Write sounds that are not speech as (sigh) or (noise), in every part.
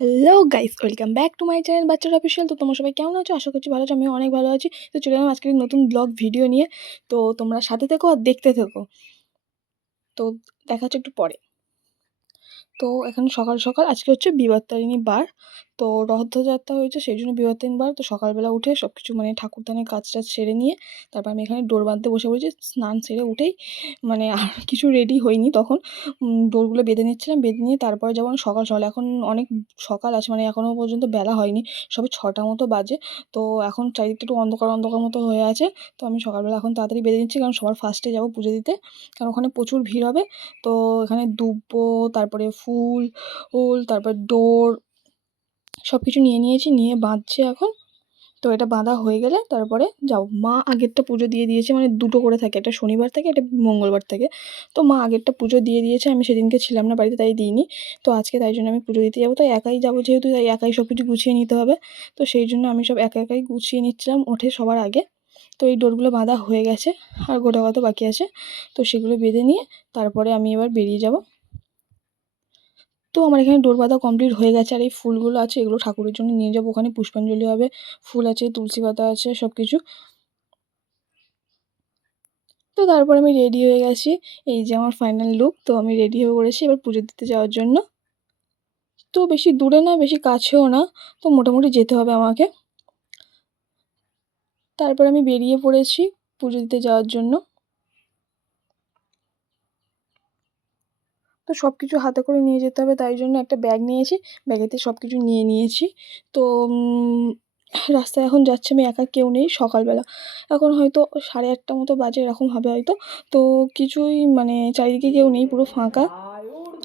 Hello guys welcome back to my channel বাচ্চার official তো তোমার সবাই কেমন আছো? আশা করছি ভালো আছো আমি অনেক ভালো আছি। তো চলে এলাম আজকে নতুন ব্লগ ভিডিও নিয়ে। তো তোমরা সাথে থেকো আর দেখতে থেকো। তো দেখা একটু পরে। তো এখন সকাল সকাল, আজকে হচ্ছে বিবাহতারিণী বার। তো রথযাত্রা হয়েছে সেই জন্য বিবাহতারিণী বার তো সকালবেলা উঠে সব কিছু মানে ঠাকুরদানের কাজ টাজ সেরে নিয়ে তারপর আমি এখানে ডোর বাঁধতে বসে পড়েছি। স্নান সেরে উঠেই মানে আর (laughs) কিছু রেডি হয়নি তখন। ডোরগুলো বেঁধে নিচ্ছিলাম, বেঁধে নিয়ে তারপরে যেমন সকাল সকাল এখন অনেক সকাল আছে মানে এখনও পর্যন্ত বেলা হয়নি, সবে ছটা মতো বাজে। তো এখন চারিদিকটা একটু অন্ধকার অন্ধকার মতো হয়ে আছে। তো আমি সকালবেলা এখন তাড়াতাড়ি বেঁধে নিচ্ছি কারণ সবার ফার্স্টে যাব পুজো দিতে। কারণ ওখানে প্রচুর ভিড় হবে। তো এখানে দুব্বো, তারপরে ফুল ফুল তারপর ডোর সব কিছু নিয়ে নিয়েছি, নিয়ে বাঁধছে এখন। তো এটা বাঁধা হয়ে গেলে তারপরে যাও। মা আগেরটা পুজো দিয়ে দিয়েছে মানে দুটো করে থাকে। একটা শনিবার থেকে, একটা মঙ্গলবার থেকে। তো মা আগেরটা পুজো দিয়ে দিয়েছে, আমি সেদিনকে ছিলাম না, বাড়িতে তাই দিইনি। তো আজকে তাই জন্য আমি পুজো দিতে যাব। তো একাই যাব যেহেতু, তাই একাই সব কিছু গুছিয়ে নিতে হবে। তো সেই জন্য আমি সব একা একাই গুছিয়ে নিচ্ছিলাম ওঠে সবার আগে। তো এই ডোরগুলো বাঁধা হয়ে গেছে, আর গোটা কত বাকি আছে। তো সেগুলো বেঁধে নিয়ে তারপরে আমি এবার বেরিয়ে যাব। তো আমার এখানে ডোর বাঁধা কমপ্লিট হয়ে গেছে। আর এই ফুলগুলো আছে, এগুলো ঠাকুরের জন্য নিয়ে যাব। ওখানে পুষ্পাঞ্জলি হবে, ফুল আছে, তুলসী পাতা আছে সব কিছু তো তারপর আমি রেডি হয়ে গেছি। এই যে আমার ফাইনাল লুক তো আমি রেডি হয়ে পড়েছি এবার পুজো দিতে যাওয়ার জন্য। তো বেশি দূরে না, বেশি কাছেও না, তো মোটামুটি যেতে হবে আমাকে। তারপর আমি বেরিয়ে পড়েছি পুজো দিতে যাওয়ার জন্য। তো সব কিছু হাতে করে নিয়ে যেতে হবে, তাই জন্য একটা ব্যাগ নিয়েছি। ব্যাগেতে সব কিছু নিয়ে নিয়েছি। তো রাস্তায় এখন যাচ্ছে, আমি একা কেউ নেই সকালবেলা। এখন হয়তো সাড়ে আটটা মতো বাজে, এরকম হবে হয়তো। তো কিছুই মানে চারিদিকে কেউ নেই, পুরো ফাঁকা।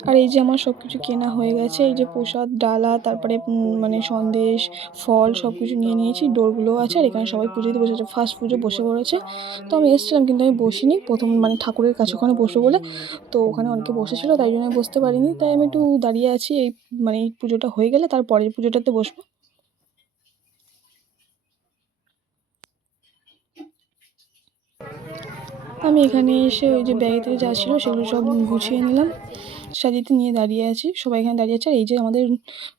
আর এই যে আমার সব কিছু কেনা হয়ে গেছে, এই যে প্রসাদ, ডালা, তারপরে মানে সন্দেশ, ফল সব কিছু নিয়ে নিয়েছি ডোরগুলোও আছে, আর এখানে সবাই পুজো দিতে বসেছে ফার্স্ট পুজো বসে পড়েছে। তো আমি এসেছিলাম কিন্তু আমি বসিনি, প্রথম মানে ঠাকুরের কাছে ওখানে বসবো বলে। তো ওখানে অনেকে বসেছিল, তাই জন্য আমি বসতে পারিনি। তাই আমি একটু দাঁড়িয়ে আছি, এই মানে এই পুজোটা হয়ে গেলে তার পরের পুজোটাতে বসবো। আমি এখানে এসে ওই যে ব্যাগে থেকে যা ছিল সেগুলো সব গুছিয়ে নিলাম। সাজিতে নিয়ে দাঁড়িয়ে আছি। সবাই এখানে দাঁড়িয়ে আছে। আর এই যে আমাদের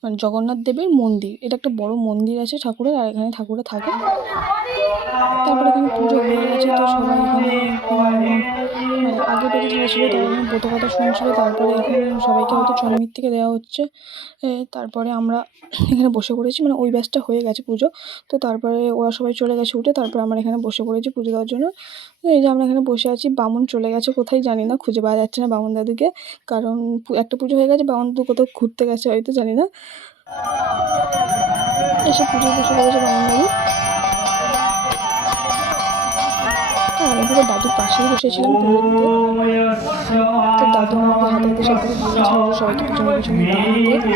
মানে জগন্নাথ দেবের মন্দির। এটা একটা বড় মন্দির আছে ঠাকুরের, আর এখানে ঠাকুরে থাকে তারপরে এখানে পুজো হয়ে গেছে, তো সবাই এখানে আগে বেরিয়ে ছিল তারা ব্রত কথা শুনছিল, তারপরে এখানে সবাইকে হয়তো চন্দ্রমিত থেকে দেওয়া হচ্ছে। তারপরে আমরা এখানে বসে পড়েছি মানে ওই ব্যাচটা হয়ে গেছে পুজো। তো তারপরে ওরা সবাই চলে গেছে উঠে, তারপরে আমরা এখানে বসে পড়েছি পুজো দেওয়ার জন্য। এই যে আমরা এখানে বসে আছি, বামুন চলে গেছে কোথায় জানি না, খুঁজে পাওয়া যাচ্ছে না বামুন দাদুকে। কারণ একটা পুজো হয়ে গেছে, বামুন দাদু কোথাও ঘুরতে গেছে হয়তো জানি না। এসে পুজো বসে পড়েছে বামুন দাদু। আর আমি দাদুর পাশেই বসেছিলাম পুজো দিতে তো দাদু আমাকে হাতে হাতে সব কিছু সবাইকে পিছনে পিছনে এখানে রেখে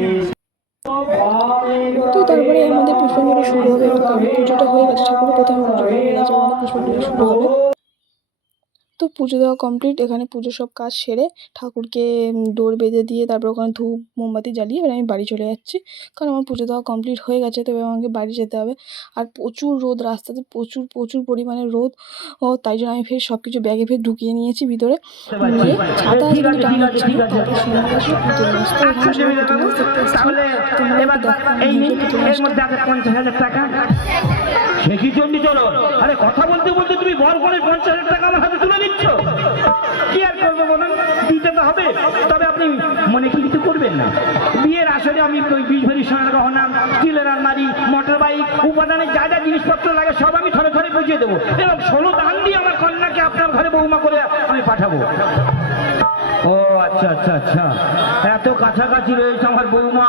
দিয়েছিলাম। তো তারপরে আমাদের পুষ্পাঞ্জলি শুরু হবে কারণ পুজোটা হয়ে গেছে ঠাকুরের প্রথমে পুজো। হয়ে গেছে আমাদের পুষ্পাঞ্জলি শুরু হবে। পুজো দেওয়া কমপ্লিট এখানে পুজো সব কাজ সেরে ঠাকুরকে ডোর বেঁধে দিয়ে তারপর ওখানে ধূপ মোমবাতি জ্বালিয়ে এবার আমি বাড়ি চলে যাচ্ছি। কারণ আমার পুজো দেওয়া কমপ্লিট হয়ে গেছে তবে আমাকে বাড়ি যেতে হবে। আর প্রচুর রোদ রাস্তাতে প্রচুর প্রচুর পরিমাণে রোদ। ও তাই জন্য আমি ফের সব কিছু ব্যাগে ফের ঢুকিয়ে নিয়েছি ভিতরে। নিয়ে ছাতা আছে কিন্তু টানা হচ্ছে না তারপর সন্ধ্যা আসলে পুতুল নাচ তো এখানে সবাই পুতুল নাচ দেখতে এসেছি তোমরা দেখো আমি নিজে পুতুল নাচটা কি চন্ডী চলো? আরে কথা বলতে বলতে তুমি বর করে পঞ্চাশ হাজার টাকা আমার হাতে তুলে দিচ্ছ কি আর করব বলুন? দিতে তো হবে। তবে আপনি মনে কি কিছু করবেন না? বিয়ের আসরে আমি ওই বিষ ভরি সোনার গহনা, স্টিলের আলমারি মোটর বাইক উপাদানের যা যা জিনিসপত্র লাগে সব আমি ধরে ধরে বুঝিয়ে দেবো। এবং ষোলো দান দিয়ে আমার কন্যাকে আপনার ঘরে বৌমা করে আমি পাঠাবো। ও আচ্ছা আচ্ছা আচ্ছা। এত কাছাকাছি রয়েছে আমার বৌমা।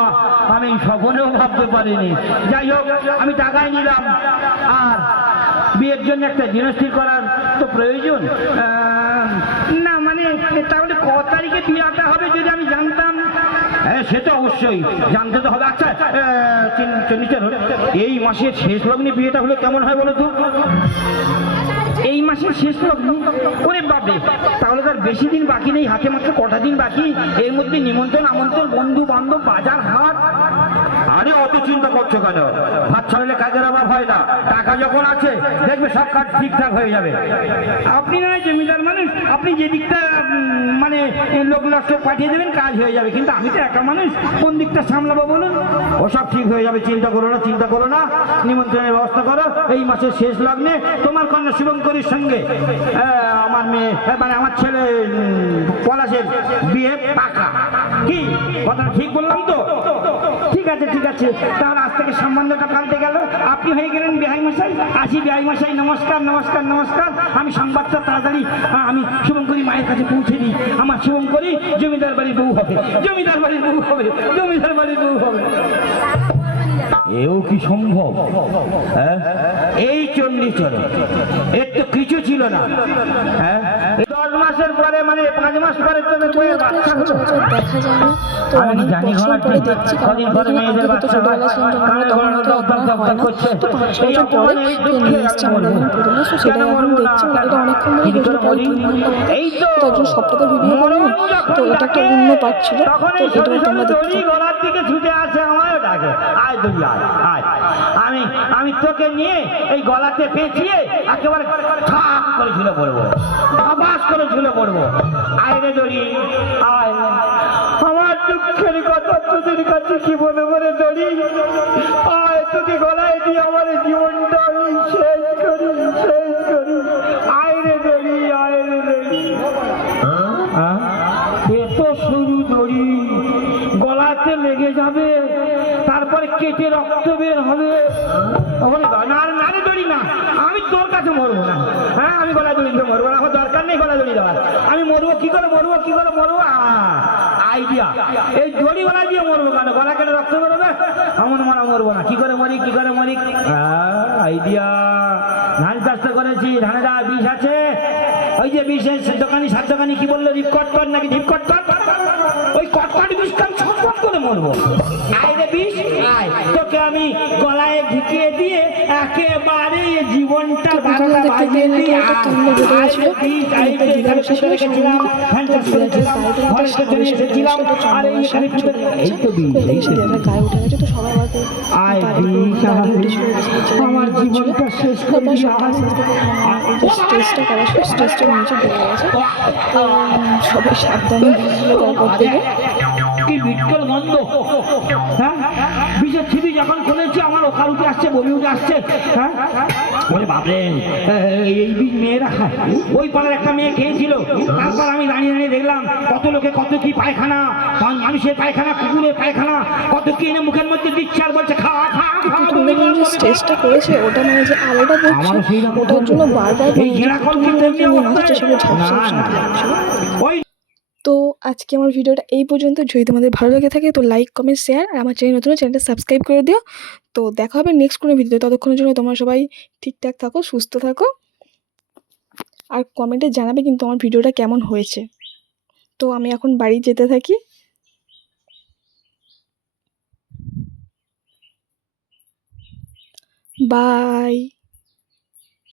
আমি স্বপ্নেও ভাবতে পারিনি। যাই হোক, আমি টাকাই নিলাম। আর বিয়ের জন্য একটা দিন স্থির করার তো প্রয়োজন। না মানে তাহলে ক তারিখে বিয়েটা হবে যদি আমি জানতাম? হ্যাঁ সে তো অবশ্যই। জানতে তো হবে। আচ্ছা চন্ডিচর এই মাসের শেষ লগ্নে বিয়েটা হলে কেমন হয় বলো তো? এই মাসের শেষ লগ্ন? ওরে বাপরে! বেশি দিন বাকি নেই হাতে মাত্র কটা দিন বাকি এর মধ্যে নিমন্ত্রণ আমন্ত্রণ বন্ধু বান্ধব বাজার হাট। আরে অত চিন্তা করছ কেন? ভাত ছড়ালে কাজের অভাব হয় না। টাকা যখন আছে দেখবে সব কাজ ঠিকঠাক হয়ে যাবে। আপনি নয় জমিদার মানুষ আপনি যে দিকটা উম, মানে লোক নষ্ট পাঠিয়ে দেবেন, কাজ হয়ে যাবে। কিন্তু আমি তো একা মানুষ, কোন দিকটা সামলাবো বলুন? ওসব ঠিক হয়ে যাবে, চিন্তা করো না, চিন্তা করো না। নিমন্ত্রণের ব্যবস্থা করো। এই মাসের শেষ লগ্নে তোমার কন্যা শুভঙ্করীর সঙ্গে আমার মেয়ে মানে আমার ছেলে পলাশের বিয়ে পাকা। কি? কথা ঠিক বললাম তো? ঠিক আছে ঠিক আছে। তাহলে আজ থেকে সম্বন্ধটা পাল্টে গেল। আপনি হয়ে গেলেন বিহাই মশাই। আসি বিহাই মশাই নমস্কার নমস্কার নমস্কার। আমি সংবাদটা তাড়াতাড়ি আমি শুভঙ্করী মায়ের কাছে পৌঁছে দিই। আমার শুভঙ্করী জমিদার বাড়ির বউ হবে। জমিদার বাড়ির বউ হবে। জমিদার বাড়ির বউ হবে। এও কি সম্ভব? হ্যাঁ? এই চণ্ডীচরণ। এর তো কিছু ছিল না। হ্যাঁ? মাসের পরে মানে পাঁচ মাস পরে দেখা যায় না। তো আমি অনেক জানি বছর পরে দেখছি কারণ ছোটবেলা ছিলাম তখন আমরা তখন হয়তো আপনার হয় না। তো পাঁচ বছর পরে কেউ নিয়ে এসছে আমাদের এখানে প্রথমে তো সেটাই এখন দেখছি। মানে এটা অনেকক্ষণ ধরে তিন ঘণ্টা মতো এই তো! তো ভিডিও করে তো এটা একটা অন্য পার্ট ছিল। তো সঙ্গে তোমরা দেখতে গলার দিকে ছুটে আসে আমারও ডাকে। আয় দুই আয় আয়। আমি আমি তোকে নিয়ে এই গলাতে পেঁচিয়ে একেবারে ঠাক আবাস ঝুলে পড়ব আয় রে দড়ি আয়। আমার দুঃখের কথা তোদের কাছে কি বলে বলে দড়ি আয় তোকে গলায় দিয়ে আমার জীবনটা আমি শেষ করি শেষ করি। আয় রে দড়ি আয় রে দড়ি হ্যাঁ? এত সরু দড়ি গলাতে লেগে যাবে। তারপরে কেটে রক্ত বের হবে। ওরে বাবা, না না রে দড়ি না। আমি তোর কাছে মরবো না। হ্যাঁ আমি গলা দড়ি দিয়ে মরবো না। আমার দরকার নেই গলা দড়ি দেওয়ার। আমি মরবো কি করে? মরবো কি করে? মরবো? আইডিয়া এই দড়ি গলা দিয়ে মরবো কেন? গলা কেটে রক্ত বেরোবে? এমন মারা মরবো না। কি করে মরি কি করে মরি? আইডিয়া ধান চাষটা করেছি। ধানে দা বিষ আছে। ওই যে বিশেষ দোকানি সাত দোকানি কি বলল? রিপ কট কর নাকি রিপ কট কর মরবো আয় রে বিষ আয়। তোকে আমি গলায় ঢুকিয়ে দিয়ে একেবারে জীবনটা বারোটা বাজিয়ে দিয়ে আমার জীবনটা শেষ করে নিচে গেছে। সবাই সাবধানে তারপর থেকে কি বিটকল গন্ধ। হ্যাঁ? বিষের ছিবি যখন খুলেছি আমার ওখান উঠে আসছে বমি উঠে আসছে। হ্যাঁ? বলে বাপরে এই- বিষ মেয়েরা খায়। ওই পাড়ার একটা মেয়ে খেয়েছিল। তারপর আমি দাঁড়িয়ে দাঁড়িয়ে দেখলাম কত লোকে কত কি পায়খানা। মান- মানুষের পায়খানা কুকুরের পায়খানা কত কি এনে মুখের মধ্যে দিচ্ছে আর বলছে খা খা তুমি স্টেজটা করেছে ওটা মানে যে আলোটা পড়ছে ওটার জন্য বারবার এই ঘেরা কল কিন্তু নিয়ে ঝাপসা ওই তো আজকে আমার ভিডিওটা এই পর্যন্ত। যদি তোমাদের ভালো লেগে থাকে, তো লাইক কমেন্ট শেয়ার আর আমার চ্যানেল নতুন চ্যানেলটা সাবস্ক্রাইব করে দিও। তো দেখা হবে নেক্সট কোনো ভিডিও ততক্ষণের জন্য তোমরা সবাই ঠিকঠাক থাকো, সুস্থ থাকো। আর কমেন্টে জানাবে কিন্তু আমার ভিডিওটা কেমন হয়েছে। তো আমি এখন বাড়ি যেতে থাকি। বাই